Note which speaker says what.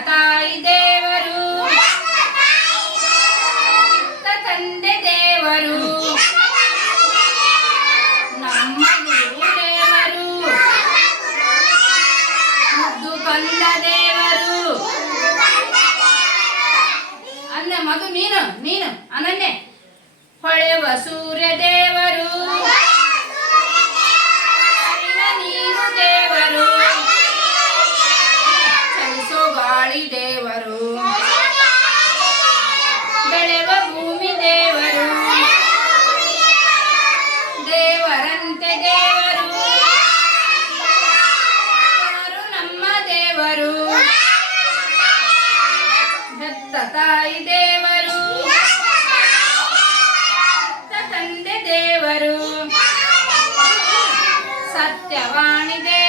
Speaker 1: ತಾಯಿ ದೇವರು. ತಂದೆ ದೇವರು. ನಮ್ಮ ಗುರು ದೇವರು. ಮುದ್ದು ಕಂದ ದೇವರು. ಅಂದ ಮಗು ನೀನು ನೀನು ಬೆಳೆವ ಭೂಮಿ ದೇವರು ದೇವರಂತೆ ದೇವರು ಯಾರು ನಮ್ಮ ದೇವರು ಹೆತ್ತ ತಾಯಿ ದೇವರು ಹೆತ್ತ ತಂದೆ ದೇವರು ಸತ್ಯವಾಣಿ ದೇವರು